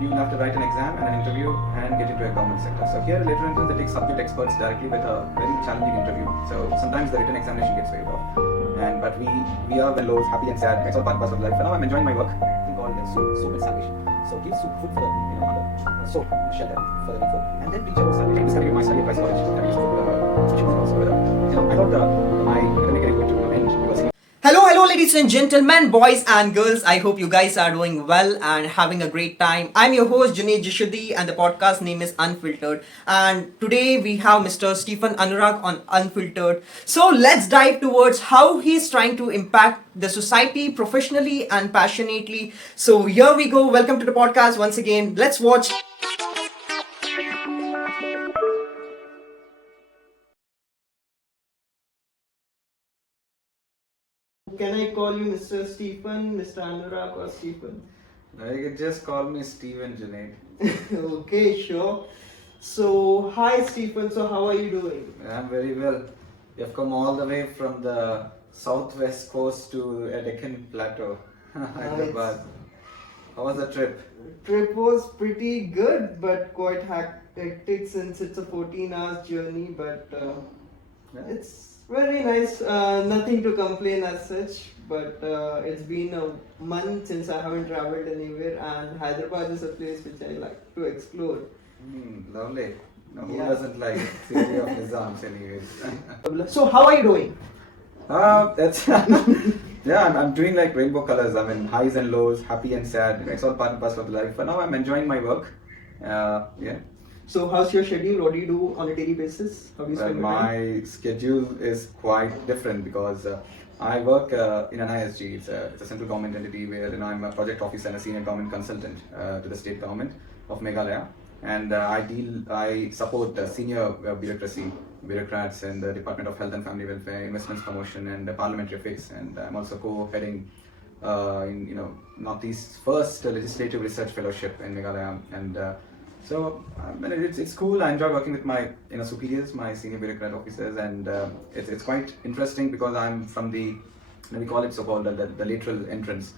you will have to write an exam and an interview and get into a government sector. So here, lateral entrance, they take subject experts directly with a very challenging interview. So sometimes the written examination gets waived off. But we are the lows, happy and sad. It's all part and parcel of life. And now I'm enjoying my work. We call it soup and salvation. So give soup, food for the hunger, soap, shelter for the needful, and then preach about salvation. Discovery my study at Christ College. And use social also with I thought my academic career would end because. Hello, ladies and gentlemen, boys and girls. I hope you guys are doing well and having a great time. I'm your host, Junaid Jishudi, and the podcast name is Unfiltered. And today we have Mr. Stephen Anurag on Unfiltered. So let's dive towards how he's trying to impact the society professionally and passionately. So here we go. Welcome to the podcast once again. Let's watch. Can I call you Mr. Stephen, Mr. Anurag, or Stephen? You can just call me Stephen Junaid. Okay, sure. So, hi Stephen, so how are you doing? I'm very well. You've come all the way from the southwest coast to a Deccan plateau. Hyderabad. How was the trip? Trip was pretty good, but quite hectic since it's a 14 hours journey, but it's very nice. Nothing to complain as such, but it's been a month since I haven't traveled anywhere, and Hyderabad is a place which I like to explore. Lovely. No, who doesn't like city of Nizams anyways? So how are you doing? That's yeah, I'm doing like rainbow colors. I mean, highs and lows, happy and sad. It's all part and parcel of life. For now, I'm enjoying my work. Yeah. So how's your schedule? What do you do on a daily basis? How do you spend your time? My schedule is quite different because I work in an ISG. It's a central government entity where I'm a project officer and a senior government consultant to the state government of Meghalaya. And I support senior bureaucrats in the Department of Health and Family Welfare, Investments Promotion, and Parliamentary Affairs. And I'm also co-heading in Northeast's first legislative research fellowship in Meghalaya. And so it's cool. I enjoy working with my superiors, my senior bureaucrat officers, and it's quite interesting because I'm from the we call it so-called the lateral entrance,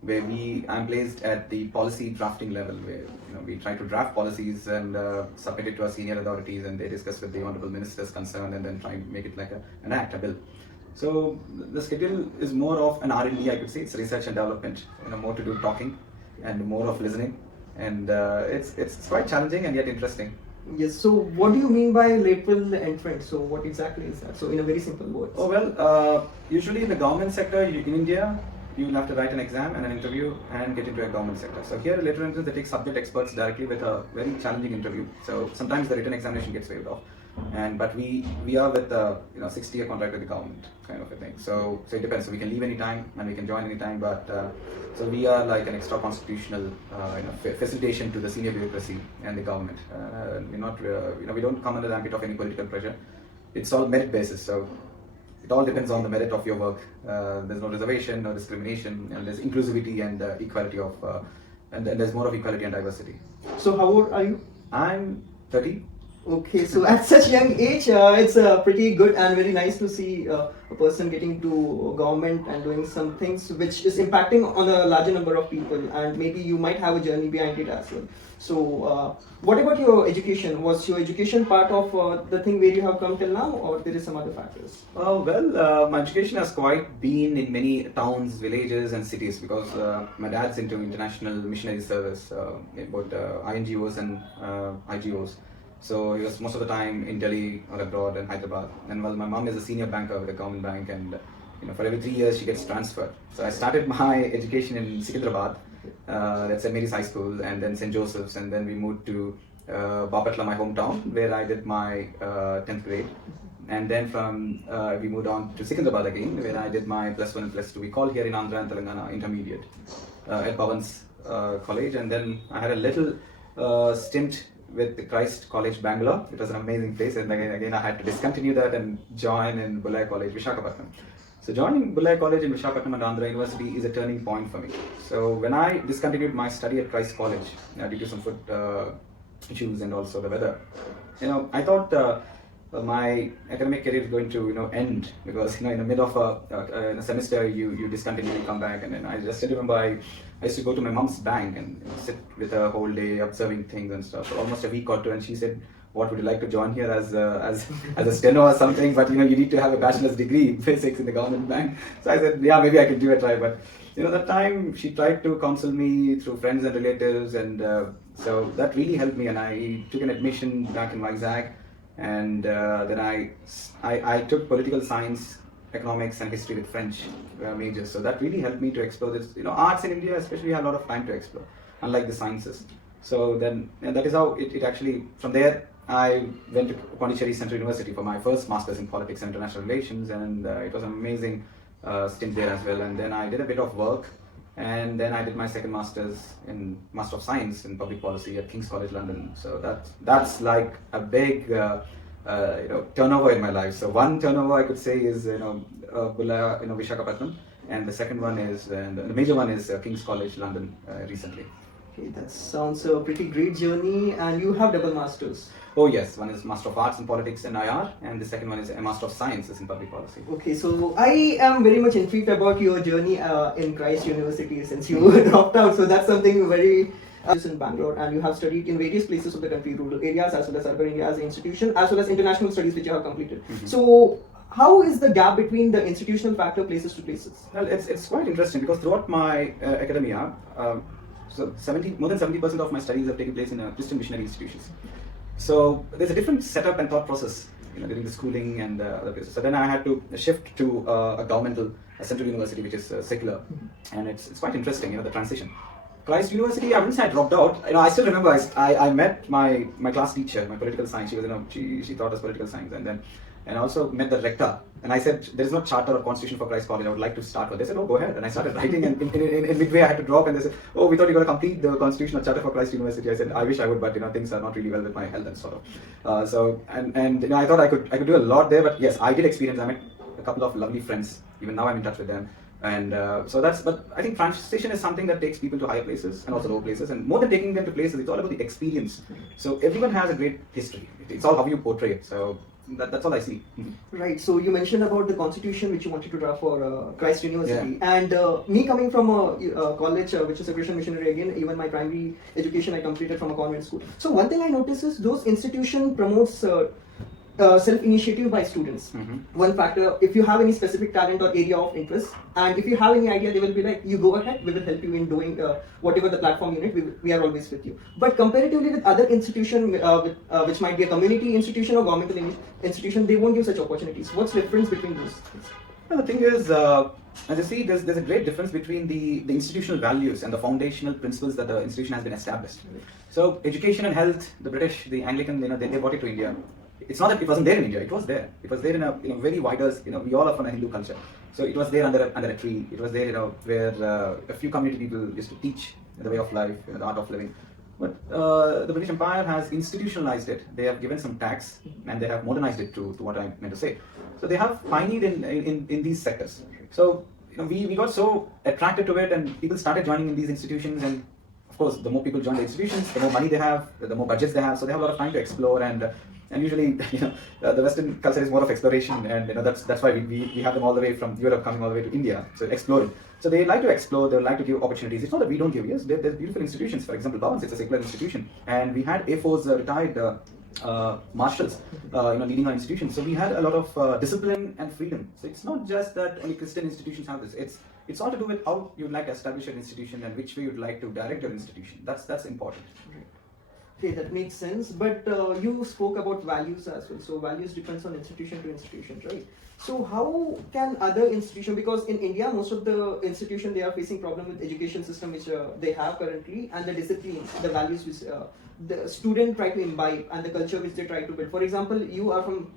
where I'm placed at the policy drafting level, where we try to draft policies and submit it to our senior authorities, and they discuss with the honourable ministers concerned, and then try and make it like an act, a bill. So the schedule is more of an R&D, I could say. It's research and development, more to do talking and more of listening. And it's quite challenging and yet interesting. Yes, so what do you mean by lateral entrance? So what exactly is that? So in a very simple words. Oh well, usually in the government sector in India, you will have to write an exam and an interview and get into a government sector. So here, lateral entrance, they take subject experts directly with a very challenging interview. So sometimes the written examination gets waived off. But we are with the 60-year contract with the government kind of a thing. So it depends. So we can leave anytime and we can join anytime. But so we are like an extra constitutional facilitation to the senior bureaucracy and the government. We're not we don't come under the ambit of any political pressure. It's all merit basis. So it all depends on the merit of your work. There's no reservation, no discrimination, and there's inclusivity and equality of and there's more of equality and diversity. So how old are you? I'm 30. Okay, so at such young age, it's pretty good and very nice to see a person getting to government and doing some things which is impacting on a larger number of people, and maybe you might have a journey behind it as well. So what about your education? Was your education part of the thing where you have come till now, or there is some other factors? My education has quite been in many towns, villages and cities because my dad's into international missionary service, about NGOs and IGOs. So he was most of the time in Delhi or abroad in Hyderabad. And while my mom is a senior banker with a government bank, and for every 3 years she gets transferred. So I started my education in Secunderabad, that's St. Mary's High School, and then St. Joseph's, and then we moved to Bapatla, my hometown, where I did my 10th grade. And then from we moved on to Secunderabad again, where I did my +1 and +2. We call here in Andhra and Telangana intermediate at Bhavan's college. And then I had a little stint with the Christ College, Bangalore. It was an amazing place, and again I had to discontinue that and join in Bullai College, Visakhapatnam. So joining Bullai College in Visakhapatnam and Andhra University is a turning point for me. So when I discontinued my study at Christ College due to some foot issues and also the weather, I thought my academic career is going to end, because in the middle of a semester you discontinue, you come back, and then I just still remember I used to go to my mom's bank and sit with her whole day observing things and stuff for almost a week or two, and she said, what would you like to join here as a steno or something, but you need to have a bachelor's degree basics in the government bank. So I said, yeah, maybe I could do a try. But that time she tried to counsel me through friends and relatives, and so that really helped me, and I took an admission back in Vizag, and then I took political science, economics and history with French majors. So that really helped me to explore this. Arts in India especially have a lot of time to explore, unlike the sciences. So then, and that is how it actually, from there I went to Pondicherry Central University for my first master's in politics and international relations, and it was an amazing stint there as well. And then I did a bit of work, and then I did my second master's in Master of Science in Public Policy at King's College London. So that's like a big turnover in my life. So one turnover I could say is Bulla, Vishakhapatnam, and the second one is, and the major one is King's College London recently. Okay, that sounds a pretty great journey, and you have double masters. Oh yes, one is Master of Arts in Politics and IR, and the second one is a Master of Sciences in Public Policy. Okay, so I am very much intrigued about your journey in Christ University, since you dropped out. So that's something very in Bangalore, and you have studied in various places of the country, rural areas as well as urban areas as an institution, as well as international studies which you have completed. Mm-hmm. So how is the gap between the institutional factor places to places? Well, it's quite interesting, because throughout my academia, so more than 70% of my studies have taken place in Christian missionary institutions. So there's a different setup and thought process during the schooling and other places. So then I had to shift to a governmental central university, which is secular, and it's quite interesting, the transition. Christ University, I wouldn't say I dropped out. I still remember I met my class teacher, my political science. She was she taught us political science, and I also met the rector. And I said, there is no charter or constitution for Christ College. I would like to start with. They said, oh, go ahead. And I started writing, and in midway I had to drop, and they said, oh, we thought you got to complete the constitution or charter for Christ University. I said, I wish I would, but things are not really well with my health and sort of. So I thought I could do a lot there. But yes, I did experience. I met a couple of lovely friends. Even now I'm in touch with them. And but I think transition is something that takes people to higher places and also lower places, and more than taking them to places, it's all about the experience. So everyone has a great history. It's all how you portray it. So that's all I see. Right. So you mentioned about the constitution which you wanted to draft for Christ University, and me coming from a college which is a Christian missionary, again, even my primary education I completed from a convent school. So one thing I notice is those institution promotes self-initiative by students. Mm-hmm. One factor, if you have any specific talent or area of interest, and if you have any idea, they will be like, you go ahead, we will help you in doing whatever the platform you need, we are always with you. But comparatively with other institutions, which might be a community institution or governmental institution, they won't give such opportunities. What's the difference between those things? Well, the thing is, as you see, there's a great difference between the institutional values and the foundational principles that the institution has been established. Mm-hmm. So education and health, the British, the Anglican, they brought it to India. It's not that it wasn't there in India. It was there. It was there in a very wider. We all are from a Hindu culture, so it was there under a tree. It was there, where a few community people used to teach the way of life, the art of living. But the British Empire has institutionalized it. They have given some tax, and they have modernized it to what I meant to say. So they have pioneered in these sectors. So we got so attracted to it, and people started joining in these institutions. And of course, the more people join the institutions, the more money they have, the more budgets they have. So they have a lot of time to explore, and usually, the Western culture is more of exploration, and that's why we have them all the way from Europe coming all the way to India, so exploring. So they like to explore, they like to give opportunities. It's not that we don't give, yes, there's beautiful institutions. For example, Bhavans, it's a secular institution, and we had A4's retired marshals, leading our institutions. So we had a lot of discipline and freedom. So it's not just that only Christian institutions have this. It's all to do with how you'd like to establish an institution and which way you'd like to direct your institution. That's important. Okay, that makes sense. But you spoke about values as well. So values depends on institution to institution, right? So how can other institutions, because in India, most of the institutions, they are facing problem with education system which they have currently, and the discipline, the values which the student try to imbibe, and the culture which they try to build. For example, you are from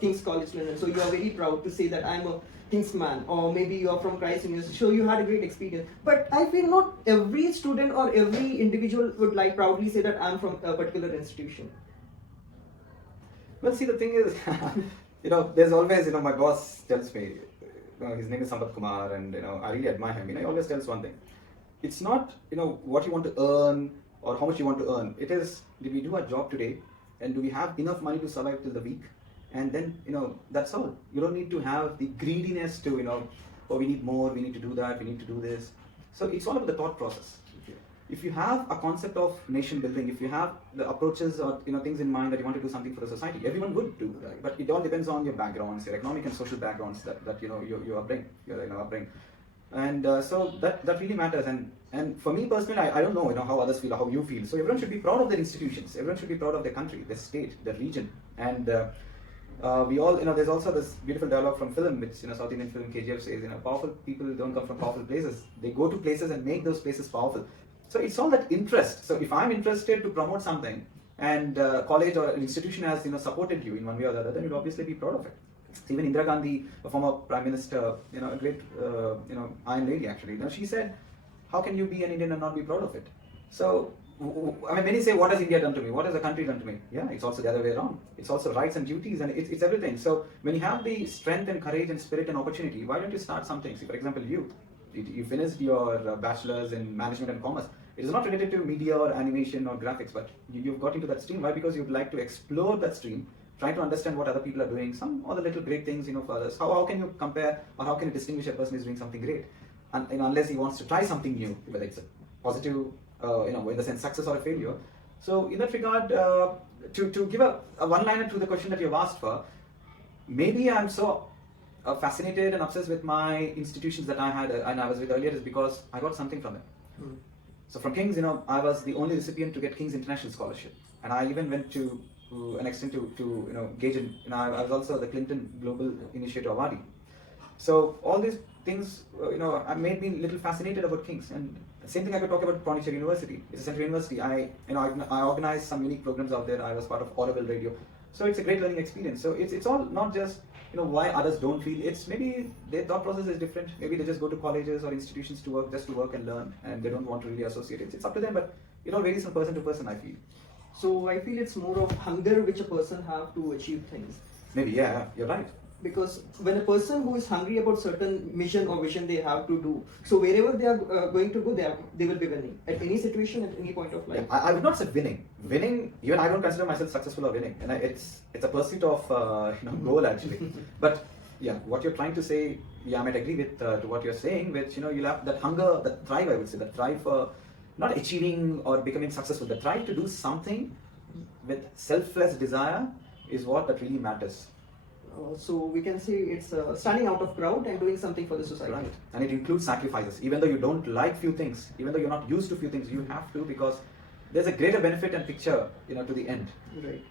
King's College London, so you are very proud to say that I'm a Kingsman, or maybe you are from Christ University, so you had a great experience. But I feel not every student or every individual would like proudly say that I'm from a particular institution. Well, see, the thing is, there's always, my boss tells me, his name is Sambat Kumar, and I really admire him. He always tells one thing. It's not, what you want to earn or how much you want to earn. It is, did we do our job today, and do we have enough money to survive till the week? and then that's all. You don't need to have the greediness to oh, we need more, we need to do that, we need to do this. So it's all about the thought process. If you have a concept of nation building, if you have the approaches or things in mind that you want to do something for the society, everyone would do that. But it all depends on your backgrounds, your economic and social backgrounds that you upbring, your upbringing. And so that really matters. And for me personally, I don't know how others feel or how you feel. So everyone should be proud of their institutions. Everyone should be proud of their country, their state, their region. And we all, there's also this beautiful dialogue from film, which South Indian film KGF says, powerful people don't come from powerful places. They go to places and make those places powerful. So it's all that interest. So if I'm interested to promote something, and college or an institution has supported you in one way or the other, then you'd obviously be proud of it. Even Indira Gandhi, a former prime minister, a great iron lady actually. She said, "How can you be an Indian and not be proud of it?" So I mean, many say, "What has India done to me? What has the country done to me?" Yeah, it's also the other way around. It's also rights and duties, and it's everything. So when you have the strength and courage and spirit and opportunity, why don't you start something? See, for example, you finished your bachelor's in management and commerce. It is not related to media or animation or graphics, but you've got into that stream. Why? Because you'd like to explore that stream, trying to understand what other people are doing, some other little great things, for others. How can you compare, or how can you distinguish a person who's doing something great? And unless he wants to try something new, whether it's a positive, in the sense success or a failure. So in that regard, to give a one-liner to the question that you've asked for, maybe I'm so fascinated and obsessed with my institutions that I had and I was with earlier is because I got something from them. So from King's, I was the only recipient to get King's International Scholarship, and I even went to an extent to gauge in. I was also the Clinton Global Initiative Awardee. So all these things, made me a little fascinated about King's. And the same thing I could talk about Pondicherry University. It's a central university. I organized some unique programs out there. I was part of Audible Radio. So it's a great learning experience. So it's all not just why others don't feel. It's maybe their thought process is different. Maybe they just go to colleges or institutions to work and learn, and they don't want to really associate it. It's up to them, but it all varies from person to person, I feel. So I feel it's more of hunger which a person have to achieve things. Maybe, yeah, you're right. Because when a person who is hungry about certain mission or vision they have to do, so wherever they are going to go, they will be winning at any situation, at any point of life. Yeah, I would not say winning. Winning, even I don't consider myself successful or winning, and it's a pursuit of goal actually. But yeah, what you're trying to say, yeah, I might agree with to what you're saying. Which you'll have that hunger, that drive. I would say that drive for not achieving or becoming successful. The drive to do something with selfless desire is what that really matters. So we can say it's standing out of crowd and doing something for the society. Right, and it includes sacrifices. Even though you don't like few things, even though you're not used to few things, you have to, because there's a greater benefit and picture, to the end. Right.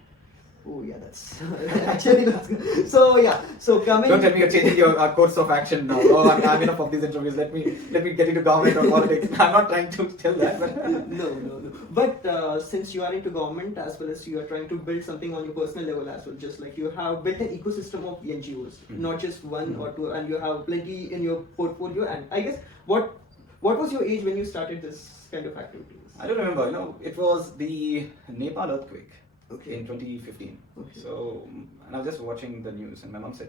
Oh yeah, that's actually that's good. So yeah, so coming. Don't tell me you're changing your course of action now. Oh, I'm enough of these interviews. Let me get into government or politics. I'm not trying to tell that, but no. But since you are into government as well as you are trying to build something on your personal level as well, just like you have built an ecosystem of NGOs, not just one or two, and you have plenty in your portfolio. And I guess what was your age when you started this kind of activities? I don't remember. It was the Nepal earthquake. Okay. In 2015. Okay. So, and I was just watching the news, and my mom said,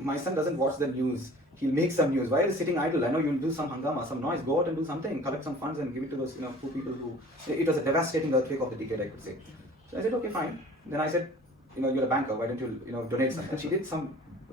"My son doesn't watch the news. He'll make some news. Why are you sitting idle? I know you'll do some hangama, some noise. Go out and do something. Collect some funds and give it to those poor people who." It was a devastating earthquake of the decade, I could say. So I said, "Okay, fine." Then I said, "You're a banker. Why don't you donate some?" And she did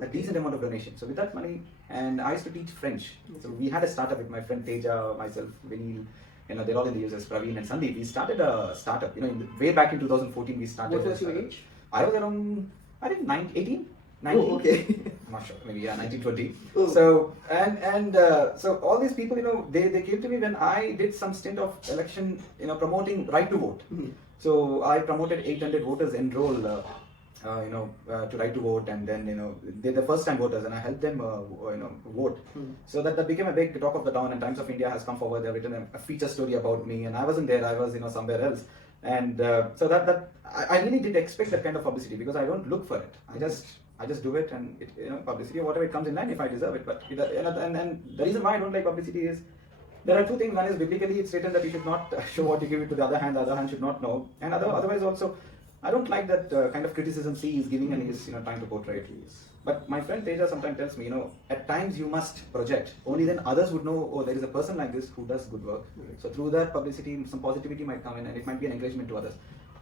a decent amount of donation. So with that money, and I used to teach French. So we had a startup with my friend Teja, myself, Vinil. They're all in the users, Praveen and Sandeep. We started a startup. Way back in 2014, we started. What was your age? I was around, I think, 18, 19. Oh, okay. I'm not sure. Maybe 19, 20. Oh. So so all these people, they came to me when I did some stint of election, promoting right to vote. Mm-hmm. So I promoted 800 voters enroll. To right to vote, and then they're the first time voters, and I helped them vote. So that became a big talk of the town, and Times of India has come forward. They've written a feature story about me, and I wasn't there. I was somewhere else, and so that I really did expect that kind of publicity, because I don't look for it. I just do it, and publicity or whatever it comes in line if I deserve it. But and the reason why I don't like publicity is there are two things. One is biblically it's written that you should not show what you give it to the other hand. The other hand should not know, and otherwise also. I don't like that kind of criticism C is giving and he's trying to portray it. But my friend Teja sometimes tells me, at times you must project. Only then others would know, oh, there is a person like this who does good work. So through that publicity, some positivity might come in, and it might be an encouragement to others.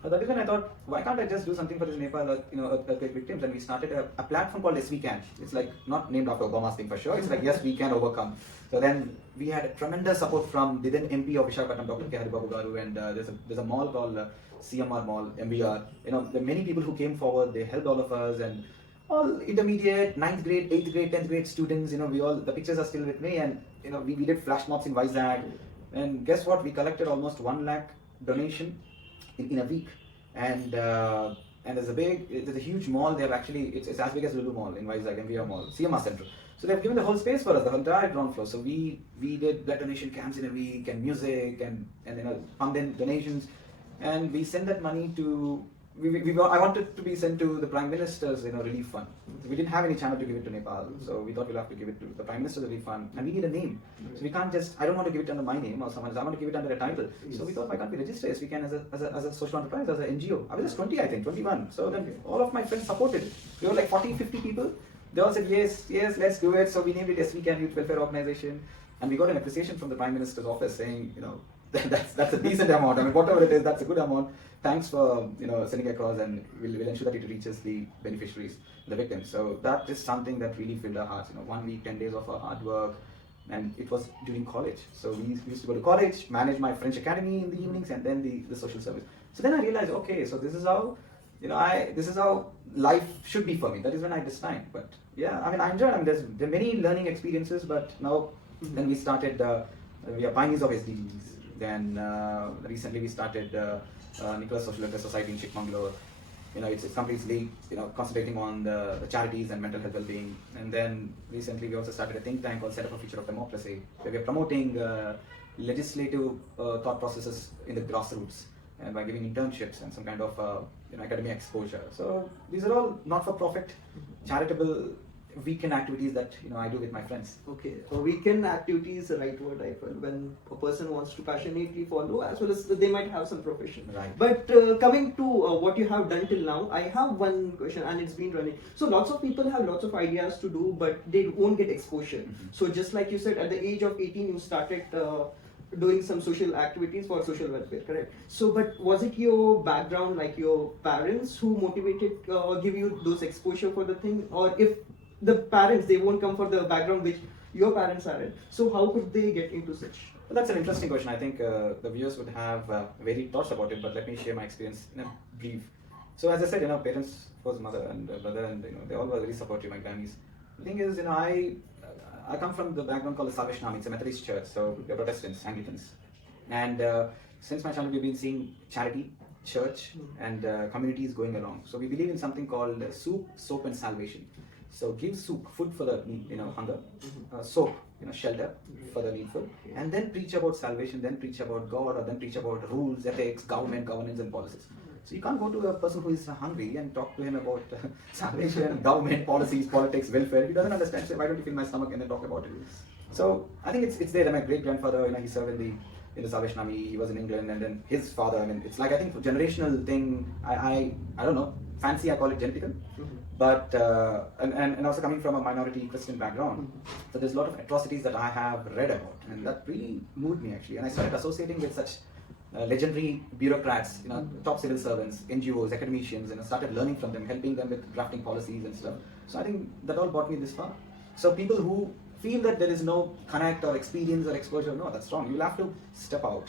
That is when I thought, why can't I just do something for this Nepal, earthquake victims? And we started a platform called Yes We Can. It's like not named after Obama's thing for sure. It's like Yes We Can Overcome. So then we had a tremendous support from the then MP of Visakhapatnam, Dr. K. Haribabu Garu, and there's a mall called CMR Mall, MVR. There are many people who came forward. They helped all of us, and all intermediate, 9th grade, 8th grade, 10th grade students. The pictures are still with me, and we did flash mobs in Vizag, and guess what? We collected almost 1 lakh donation in a week, and there's a huge mall. They have actually it's as big as Lulu Mall in Vizag, MVR Mall, CMR Central. So they've given the whole space for us, the entire ground floor. So we did blood donation camps in a week, and music, and pumped in donations, and we sent that money to. I wanted to be sent to the Prime Minister's relief fund. We didn't have any channel to give it to Nepal, so we thought we'll have to give it to the Prime Minister's relief fund, and we need a name. So we can't I don't want to give it under my name or someone's. I want to give it under a title. So we thought, why can't we register Yes We Can as a social enterprise, as an NGO? I was just 20, I think, 21. So then all of my friends supported it. We were like 40, 50 people. They all said, yes, let's do it. So we named it Yes We Can Youth Welfare Organization, and we got an appreciation from the Prime Minister's office saying, that's a decent amount. I mean, whatever it is, that's a good amount. Thanks for sending across, and we'll ensure that it reaches the beneficiaries, the victims. So that is something that really filled our hearts. 1 week, 10 days of our hard work, and it was during college. So we used to go to college, manage my French academy in the evenings, and then the social service. So then I realized, okay, so this is how this is how life should be for me. That is when I decided. But yeah, I mean, I enjoyed. I mean, there are many learning experiences, but now then we started. We are pioneers of SDGs. Then recently we started Nicholas Social Welfare Society in Chikmagalur. It's completely concentrating on the charities and mental health well-being. And then recently we also started a think tank called Set Up a Future of Democracy, where we are promoting legislative thought processes in the grassroots, and by giving internships and some kind of academic exposure. So these are all not-for-profit, charitable weekend activities that I do with my friends. Okay, so weekend activity is the right word, I feel, when a person wants to passionately follow, as well as they might have some profession. Right. But coming to what you have done till now, I have one question, and it's been running. So lots of people have lots of ideas to do, but they won't get exposure. Mm-hmm. So just like you said, at the age of 18, you started doing some social activities for social welfare, correct? So, but was it your background, like your parents, who motivated or give you those exposure for the thing, or if the parents, they won't come for the background which your parents are in, so how could they get into such? Well, that's an interesting question. I think the viewers would have varied thoughts about it, but let me share my experience in a brief. So as I said, parents, of course, mother and brother, and they all were very supportive, my grannies. The thing is, I come from the background called the Salvation Army. It's a Methodist church, so we're Protestants, Anglicans. And since my childhood, we've been seeing charity, church, and communities going along. So we believe in something called soup, soap, and salvation. So give soup, food for the hunger, soap, shelter for the needful, and then preach about salvation, then preach about God, or then preach about rules, ethics, government, governance, and policies. So you can't go to a person who is hungry and talk to him about salvation, government, policies, politics, welfare. He doesn't understand. So why don't you fill my stomach and then talk about it? So I think it's there. My great grandfather, he served in the Salvation Army. He was in England, and then his father. I mean, it's like, I think, generational thing. I don't know. Fancy, I call it genetical. Mm-hmm. But and also coming from a minority Christian background, so there's a lot of atrocities that I have read about, and that really moved me actually. And I started associating with such legendary bureaucrats, top civil servants, NGOs, academicians, and I started learning from them, helping them with drafting policies and stuff. So I think that all brought me this far. So people who feel that there is no connect or experience or exposure, no, that's wrong. You'll have to step out,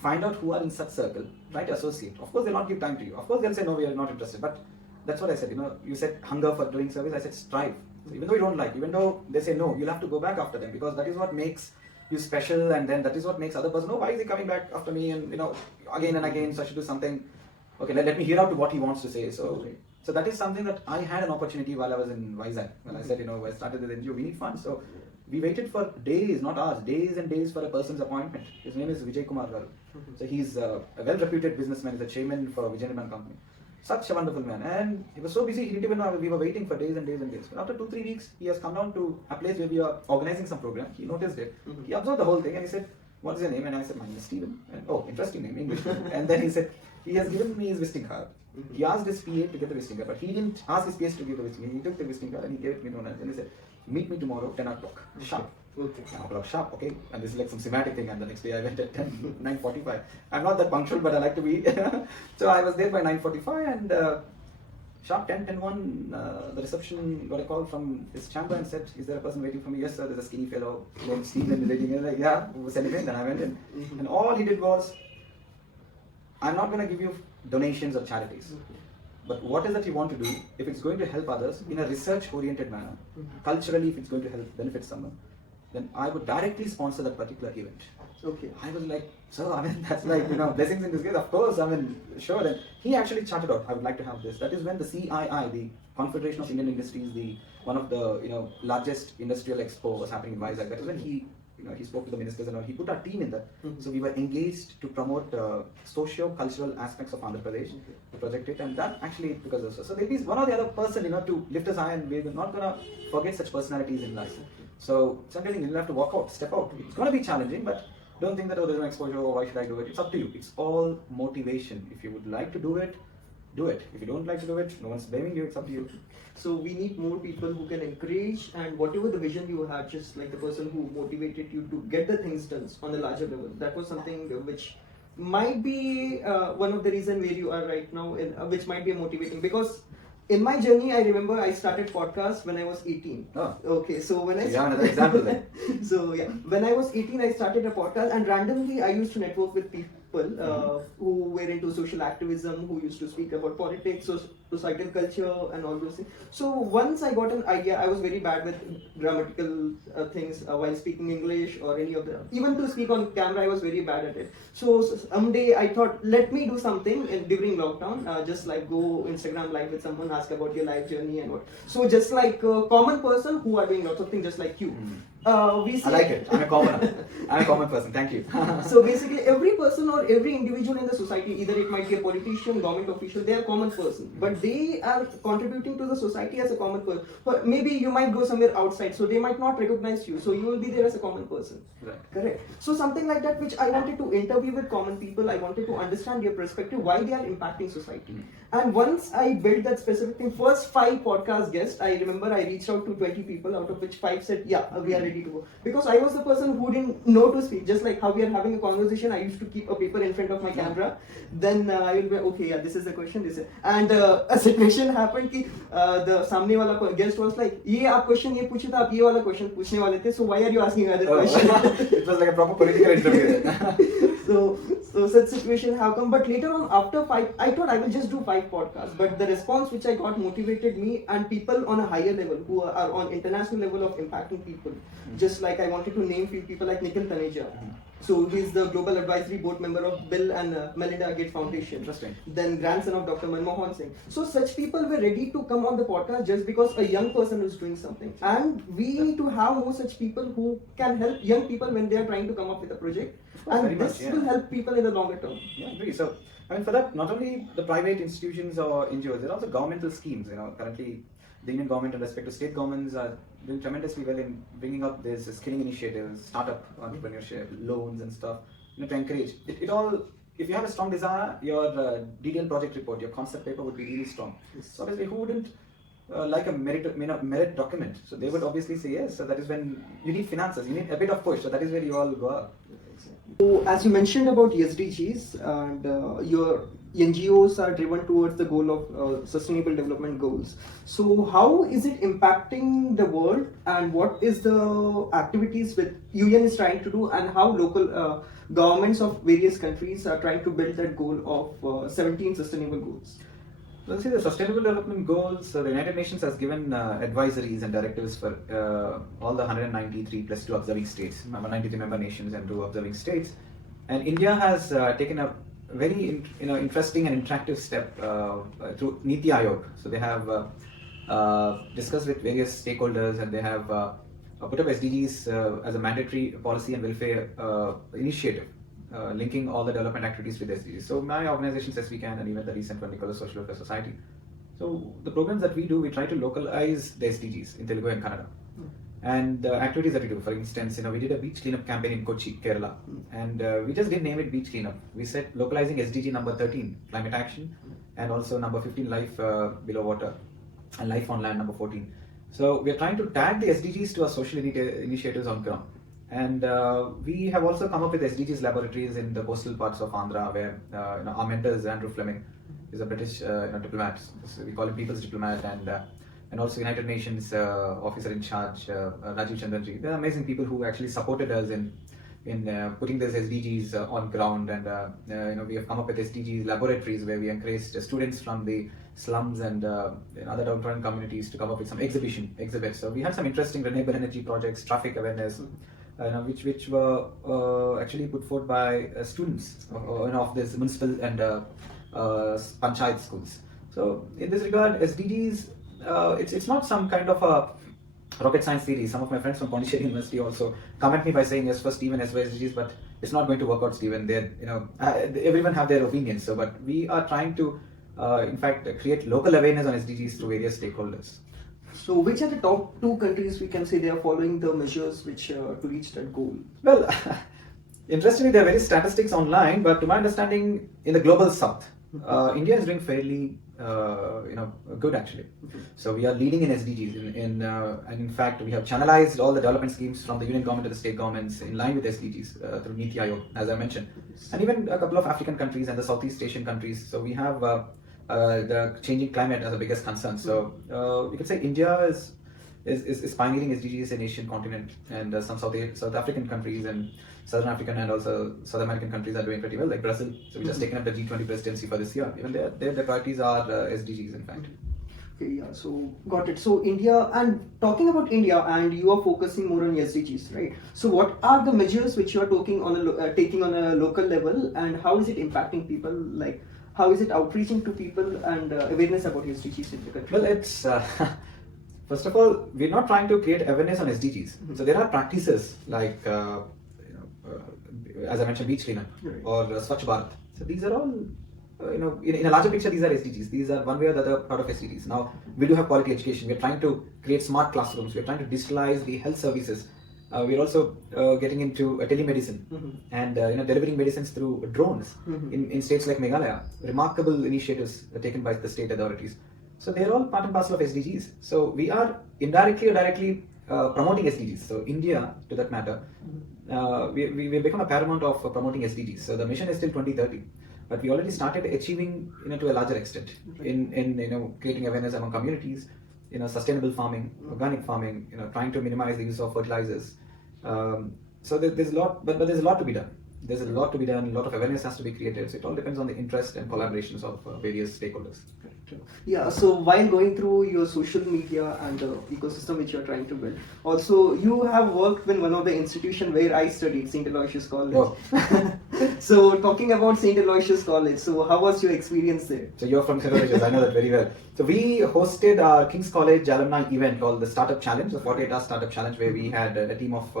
find out who are in such circle, try to associate. Of course, they'll not give time to you. Of course, they'll say, no, we are not interested. But that's what I said, you said hunger for doing service, I said strive. So even though you don't like, even though they say no, you'll have to go back after them, because that is what makes you special, and then that is what makes other person, why is he coming back after me, and again and again, so I should do something. Okay, let me hear out to what he wants to say. So that is something that I had an opportunity while I was in Vizag, when I said, I started this NGO, we need funds. So we waited for days, not hours, days and days for a person's appointment. His name is Vijay Kumar Garu. So he's a well-reputed businessman, he's a chairman for Vijay Company. Such a wonderful man, and he was so busy, he didn't even know we were waiting for days and days and days. But after 2-3 weeks, he has come down to a place where we are organizing some program. He noticed it. Mm-hmm. He observed the whole thing, and he said, "What is your name?" And I said, "My name is Stephen." And, "Oh, interesting name, English." And then he said, he has given me his visiting card. Mm-hmm. He asked his PA to get the visiting card, but he didn't ask his PA to give the visiting card. He took the visiting card and he gave it to me, and he said, "Meet me tomorrow, 10 o'clock, sharp." Okay. 9 o'clock sharp, okay? And this is like some semantic thing. And the next day I went at 9:45. I'm not that punctual, but I like to be. So I was there by 9:45 and sharp 10:1, the reception got a call from his chamber and said, "Is there a person waiting for me?" "Yes, sir, there's a skinny fellow named Stephen waiting." And like, "Yeah, send him in." Then I went in. And all he did was, "I'm not going to give you donations or charities. But what is that you want to do? If it's going to help others in a research-oriented manner, culturally, if it's going to help benefit someone, then I would directly sponsor that particular event." Okay. I was like, "Sir, I mean, that's like, blessings in disguise." Of course, I mean, sure. And he actually charted out, "I would like to have this." That is when the CII, the Confederation of Indian Industries, one of the, largest industrial expo was happening in Vizag. That is when he spoke to the ministers and all. He put our team in that. So we were engaged to promote socio-cultural aspects of Andhra Pradesh, to project it, and that actually because of so there is one or the other person, to lift us high, and we're not gonna forget such personalities in life. So sometimes you'll have to walk out, step out. It's gonna be challenging, but don't think that there's no exposure. Oh, why should I do it? It's up to you. It's all motivation. If you would like to do it, do it. If you don't like to do it, no one's blaming you. It's up to you. So we need more people who can encourage, and whatever the vision you had, just like the person who motivated you to get the things done on a larger level. That was something which might be one of the reason where you are right now, which might be motivating. Because in my journey, I remember I started podcast when I was 18. Oh. Okay, so when I another example then. So yeah, when I was 18, I started a podcast, and randomly I used to network with people who were into social activism, who used to speak about politics, societal culture, and all those things. So once I got an idea, I was very bad with grammatical things while speaking English or any of the. Even to speak on camera, I was very bad at it. So someday I thought, let me do something during lockdown, just like go Instagram live with someone, ask about your life journey and what. So just like a common person who are doing lots of things just like you. I like it. I'm a common person. Thank you. So basically, every person or every individual in the society, either it might be a politician, government official, they are a common person, but they are contributing to the society as a common person. But maybe you might go somewhere outside, so they might not recognize you, so you will be there as a common person. Right. Correct. So something like that, which I wanted to interview with common people. I wanted to understand their perspective, why they are impacting society. And once I built that specific thing, first 5 podcast guests, I remember I reached out to 20 people, out of which 5 said, "Yeah, we are ready to go." Because I was the person who didn't know to speak. Just like how we are having a conversation, I used to keep a paper in front of my camera. Then I will be, okay, yeah, this is the question, this is. And a situation happened कि the सामने वाला guest was like, "ये आप question ये पूछे था, आप ये वाला question पूछने वाले थे, so why are you asking other question?" It was like a proper political interview. So such situation have come, but later on after 5, I thought I will just do 5 podcasts, but the response which I got motivated me, and people on a higher level who are on international level of impacting people. Just like I wanted to name few people like Nikhil Taneja. So he's the global advisory board member of Bill and Melinda Gates Foundation. Interesting. Then grandson of Dr. Manmohan Singh. So such people were ready to come on the podcast just because a young person is doing something. And we need to have more such people who can help young people when they are trying to come up with a project. And this will help people in the longer term. Yeah, I agree. So, I mean, for that, not only the private institutions or NGOs, there are also governmental schemes. Currently, the Indian government and respect to state governments are doing tremendously well in bringing up this skilling initiatives, startup entrepreneurship, loans and stuff, to encourage. It all, if you have a strong desire, your detailed project report, your concept paper would be really strong. So obviously, who wouldn't like a merit document? So they would obviously say yes. So that is when you need finances, you need a bit of push. So that is where you all go up. So as you mentioned about SDGs, and your NGOs are driven towards the goal of sustainable development goals. So how is it impacting the world, and what is the activities that UN is trying to do, and how local governments of various countries are trying to build that goal of 17 sustainable goals? So see, the Sustainable Development Goals, the United Nations has given advisories and directives for all the 193 plus 2 observing states, 193 member nations and 2 observing states. And India has taken a very interesting and interactive step through Niti Aayog. So they have discussed with various stakeholders, and they have put up SDGs as a mandatory policy and welfare initiative. Linking all the development activities with SDGs. So my organization says we can, and even the recent one, Nicholas Social Welfare Society. So the programs that we do, we try to localize the SDGs in Telugu and Kannada. And the activities that we do, for instance, we did a beach cleanup campaign in Kochi, Kerala. And we just didn't name it beach cleanup. We said localizing SDG number 13, climate action, and also number 15, life below water, and life on land, number 14. So we are trying to tag the SDGs to our social initiatives on ground. And we have also come up with SDGs laboratories in the coastal parts of Andhra, where our mentor is Andrew Fleming, is a British diplomat. So we call him People's Diplomat, and also United Nations officer in charge, Rajiv Chandranji. They're amazing people who actually supported us in putting these SDGs on ground, and we have come up with SDGs laboratories where we encouraged students from the slums and other downtrodden communities to come up with some exhibits. So we had some interesting renewable energy projects, traffic awareness, which were actually put forth by students of this municipal and panchayat schools. So in this regard, SDGs, it's not some kind of a rocket science theory. Some of my friends from Pondicherry University also comment me by saying, yes, for Stephen, yes, for SDGs, but it's not going to work out, Stephen. Everyone have their opinions. So, but we are trying to, in fact, create local awareness on SDGs through various stakeholders. So, which are the top 2 countries we can say they are following the measures which to reach that goal? Well, interestingly, there are various statistics online, but to my understanding, in the global south, India is doing fairly good actually. So we are leading in SDGs, and in fact we have channelized all the development schemes from the union government to the state governments in line with SDGs through Niti Aayog, as I mentioned, and even a couple of African countries and the Southeast Asian countries. So we have the changing climate as the biggest concern. So we could say India is pioneering SDGs in Asian continent, and some South African countries and Southern African and also South American countries are doing pretty well, like Brazil. So we just taken up the G20 presidency for this year. Even their priorities are SDGs, in fact. Okay, yeah, so got it. So India, and talking about India, and you are focusing more on SDGs, right? So what are the measures which you are taking on a local level, and how is it impacting people? Like, how is it outreaching to people and awareness about SDGs in the country? Well, it's first of all, we're not trying to create awareness on SDGs. So there are practices like as I mentioned, beach cleanup or Swachh Bharat. So these are all, in a larger picture, these are SDGs. These are one way or the other part of SDGs. Now, we do have quality education. We're trying to create smart classrooms. We're trying to digitalize the health services. We're also getting into telemedicine and delivering medicines through drones in states like Meghalaya. Remarkable initiatives taken by the state authorities. So they're all part and parcel of SDGs. So we are indirectly or directly promoting SDGs. So India, to that matter, we become a paramount of promoting SDGs. So the mission is till 2030, but we already started achieving to a larger extent in creating awareness among communities, sustainable farming, organic farming, trying to minimize the use of fertilizers. So there's a lot, but there's a lot to be done. There's a lot to be done. A lot of awareness has to be created. So it all depends on the interest and collaborations of various stakeholders. Yeah, so while going through your social media and the ecosystem which you're trying to build, also you have worked in one of the institutions where I studied, St. Aloysius College. Oh. So talking about St. Aloysius College, so how was your experience there? So you're from St. Aloysius, I know that very well. So we hosted our King's College alumni event called the Startup Challenge, the 48-hour Startup Challenge, where we had a team of,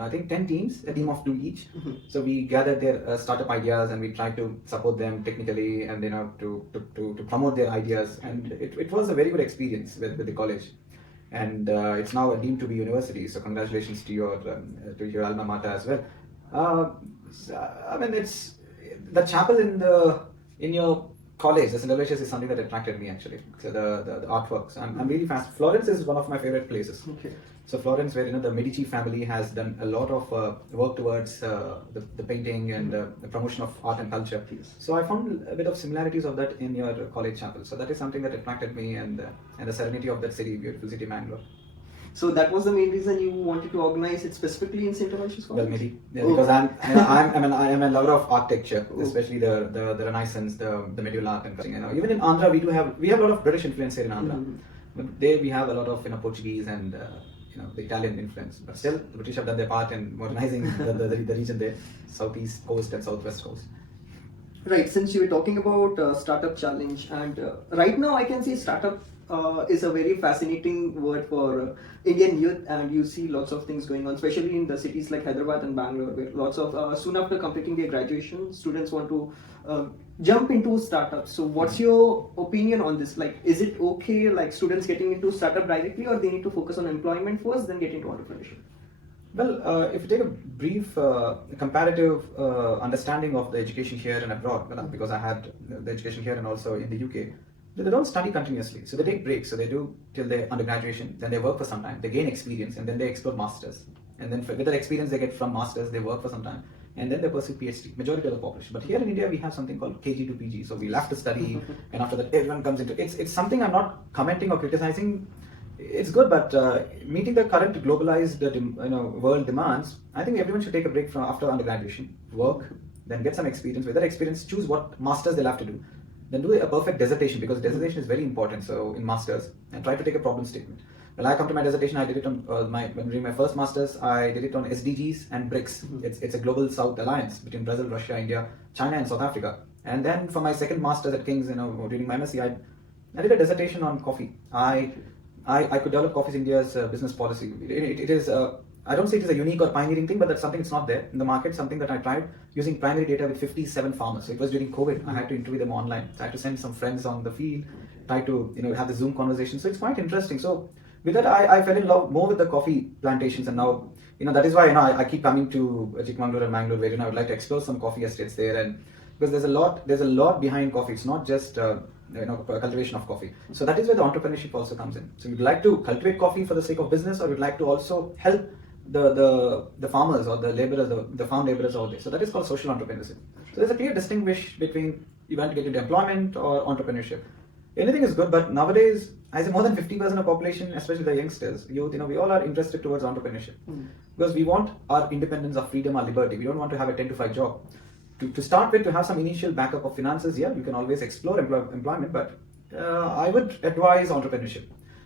I think 10 teams, a team of 2 each. So we gathered their startup ideas and we tried to support them technically and to promote their ideas, and it was a very good experience with the college, and it's now deemed to be university. So congratulations to your alma mater as well. I mean, it's the chapel in your college, the St. Aloysius, is something that attracted me actually. So the artworks, I'm really fast. Florence is one of my favorite places. Okay. So Florence, where the Medici family has done a lot of work towards the painting and the promotion of art and culture. So I found a bit of similarities of that in your college chapel. So that is something that attracted me, and the serenity of that city, beautiful city, Mangalore. So that was the main reason you wanted to organize it specifically in St. Aloysius College? Well, maybe because I'm a lover of architecture, especially the Renaissance, the medieval art, and even in Andhra we have a lot of British influence here in Andhra, but there we have a lot of Portuguese and the Italian influence. But still, the British have done their part in modernizing the region there, southeast coast and southwest coast. Right. Since you were talking about startup challenge, and right now I can say startup is a very fascinating word for Indian youth, and you see lots of things going on, especially in the cities like Hyderabad and Bangalore, where lots of soon after completing their graduation, students want to jump into startups. So what's your opinion on this? Like, is it okay, like students getting into startup directly, or they need to focus on employment first, then get into entrepreneurship? Well, if you take a brief comparative understanding of the education here and abroad, because I had the education here and also in the UK, they don't study continuously. So they take breaks. So they do till their undergraduation, then they work for some time, they gain experience, and then they explore masters. And then with the experience they get from masters, they work for some time, and then they pursue PhD, majority of the population. But here in India, we have something called KG to PG. So we'll have to study, and after that, everyone comes into it. It's something I'm not commenting or criticizing. It's good, but meeting the current globalized world demands, I think everyone should take a break from after undergraduation, work, then get some experience. With that experience, choose what masters they'll have to do. Then do a perfect dissertation, because dissertation is very important. So in masters, and try to take a problem statement. When I come to my dissertation, I did it on during my first masters. I did it on SDGs and BRICS. It's a global South alliance between Brazil, Russia, India, China, and South Africa. And then for my second masters at King's, during my MSc, I did a dissertation on coffee. I could develop Coffee India's business policy. It is I don't say it is a unique or pioneering thing, but that's something that's not there in the market. Something that I tried using primary data with 57 farmers. So it was during COVID. I had to interview them online. So I had to send some friends on the field, try to have the Zoom conversation. So it's quite interesting. So with that, I fell in love more with the coffee plantations, and now that is why I keep coming to Chikmagalur and Mangalore, where I would like to explore some coffee estates there, and because there's a lot behind coffee. It's not just cultivation of coffee. So that is where the entrepreneurship also comes in. So you'd like to cultivate coffee for the sake of business, or you'd like to also help the farmers or the laborers, the farm laborers out there. So that is called social entrepreneurship. So there's a clear distinguish between you want to get into employment or entrepreneurship. Anything is good, but nowadays, I say more than 50% of population, especially the youngsters, youth, we all are interested towards entrepreneurship because we want our independence, our freedom, our liberty. We don't want to have a 10 to 5 job. To start with, to have some initial backup of finances, yeah, you can always explore employment, but I would advise entrepreneurship,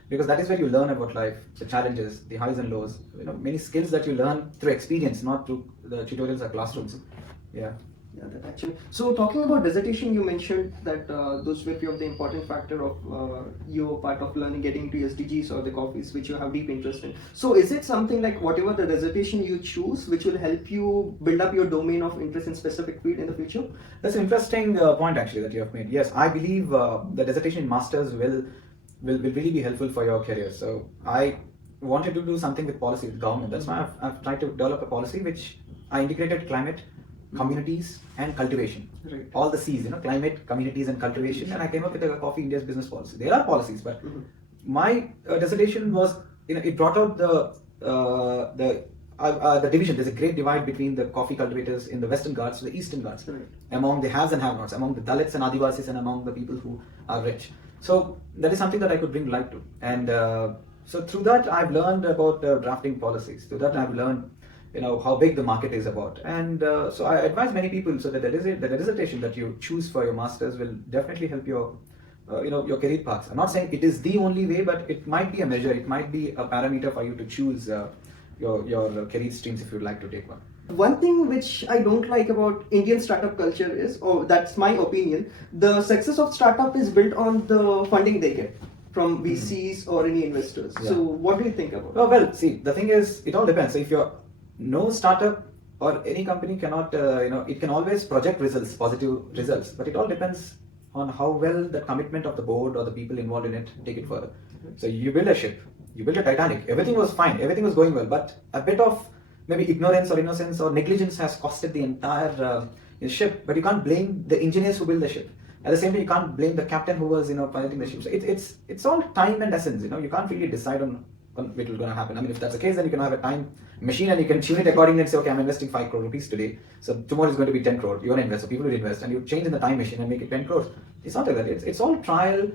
because that is where you learn about life, the challenges, the highs and lows, many skills that you learn through experience, not through the tutorials or classrooms. Yeah. Yeah, that actually. So talking about dissertation, you mentioned that those were few of the important factor of your part of learning, getting into SDGs or the coffees, which you have deep interest in. So is it something like whatever the dissertation you choose, which will help you build up your domain of interest in specific field in the future? That's an interesting point actually that you have made. Yes, I believe the dissertation in masters will really be helpful for your career. So I wanted to do something with policy, with government. That's why I've tried to develop a policy which I integrated climate, communities, and cultivation. Right. All the C's, climate, communities, and cultivation. And I came up with a Coffee India's business policy. There are policies, but my dissertation was, it brought out the division. There's a great divide between the coffee cultivators in the Western Ghats to the Eastern Ghats, among the haves and have-nots, among the Dalits and Adivasis, and among the people who are rich. So that is something that I could bring light to. And so through that, I've learned about drafting policies. Through that, I've learned how big the market is about. And so I advise many people so that the dissertation that you choose for your masters will definitely help your career paths. I'm not saying it is the only way, but it might be a measure, it might be a parameter for you to choose your career streams if you'd like to take one. One thing which I don't like about Indian startup culture is, that's my opinion, the success of startup is built on the funding they get from VCs or any investors. Yeah. So what do you think about it? Well, see, the thing is, it all depends. So if no startup or any company cannot, it can always project results, positive results, but it all depends on how well the commitment of the board or the people involved in it take it further. So you build a ship, you build a Titanic, everything was fine, everything was going well, but a bit of maybe ignorance or innocence or negligence has costed the entire ship, but you can't blame the engineers who build the ship. At the same time, you can't blame the captain who was, piloting the ship. So it's all time and essence, you can't really decide on what is going to happen. I mean, if that's the case, then you can have a time machine and you can tune it accordingly and say, okay, I'm investing 5 crore rupees today. So tomorrow is going to be 10 crore. You want to invest, so people will invest, and you change in the time machine and make it 10 crores. It's not like that. It's all trial.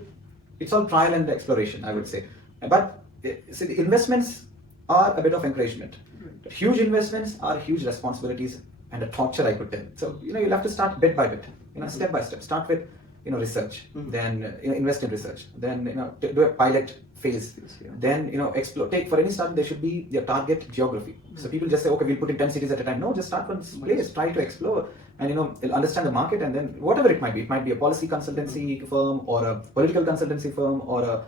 It's all trial and exploration, I would say. But see, the investments are a bit of encouragement. Right. Huge investments are huge responsibilities and a torture, I could tell. So you'll have to start bit by bit, step by step. Start with research, then invest in research, then do a pilot phase, then explore. Take for any start, there should be your target geography. So people just say, okay, we'll put in 10 cities at a time. No, just start from this place, try to explore and understand the market, and then whatever it might be a policy consultancy firm or a political consultancy firm or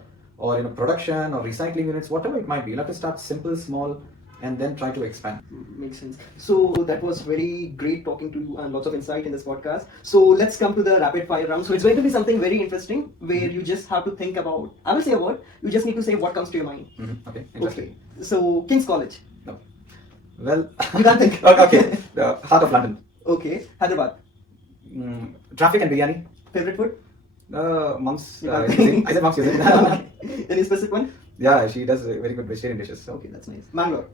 production or recycling units, whatever it might be. You'll have to start simple, small, and then try to expand. Makes sense. So that was very great talking to you and lots of insight in this podcast. So let's come to the rapid fire round. So it's going to be something very interesting where you just have to think about, I will say a word, you just need to say what comes to your mind. Okay, interesting. Okay. So King's College. No. Well, you can't think. Okay. Heart of London. Okay. Hyderabad. Traffic and biryani. Favorite food? Mom's. I said mom's cuisine. Any specific one? Yeah, she does very good vegetarian dishes. So. Okay, that's nice. Mangalore.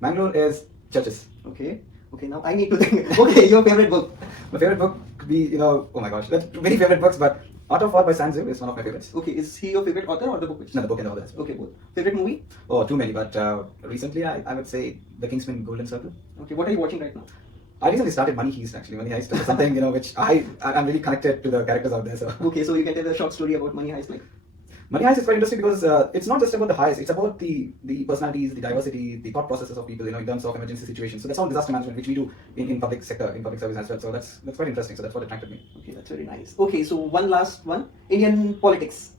Mangalore is churches. Okay. Okay, now I need to think. Okay, your favorite book. My favorite book could be, oh my gosh, that's many favorite books, but Art of War by Sanzu is one of my favorites. Okay, is he your favorite author or the book? No, the book and the author. Okay, both. Favorite movie? Oh, too many, but recently I would say The Kingsman Golden Circle. Okay, what are you watching right now? I recently started Money Heist actually. Money Heist is something, which I'm really connected to the characters out there. So. Okay, so you can tell a short story about Money Heist, like. Money Heist is quite interesting because it's not just about the heist, it's about the personalities, the diversity, the thought processes of people, in terms of emergency situations. So that's all disaster management, which we do in public sector, in public service as well. So that's quite interesting. So that's what attracted me. Okay, that's very nice. Okay, so one last one. Indian politics.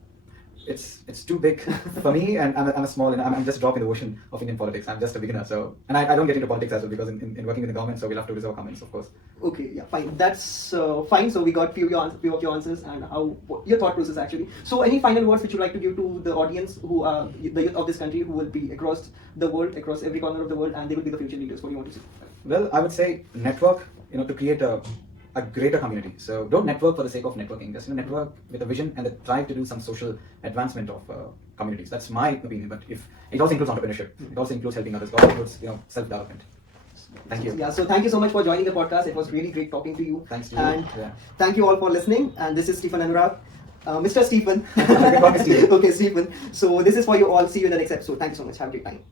It's too big for me, and I'm a small, and I'm just a drop in the ocean of Indian politics. I'm just a beginner, so and I don't get into politics as well because in working in the government, so we'll have to reserve comments, of course. Okay, yeah, fine. That's fine. So we got few of your answers and your thought process actually. So any final words which you'd like to give to the audience who are the youth of this country who will be across the world, across every corner of the world, and they will be the future leaders. What do you want to say? Well, I would say network, to create a greater community. So don't network for the sake of networking. Just network with a vision and the drive to do some social advancement of communities. That's my opinion. But if it also includes entrepreneurship, it also includes helping others, it also includes self-development. Thank you. Yeah. So thank you so much for joining the podcast. It was really great talking to you. Thanks to you. And yeah. Thank you all for listening. And this is Stephen Anurag, Mr. Stephen. You can call me Stephen. Okay, Stephen. So this is for you all. See you in the next episode. Thank you so much. Have a great time.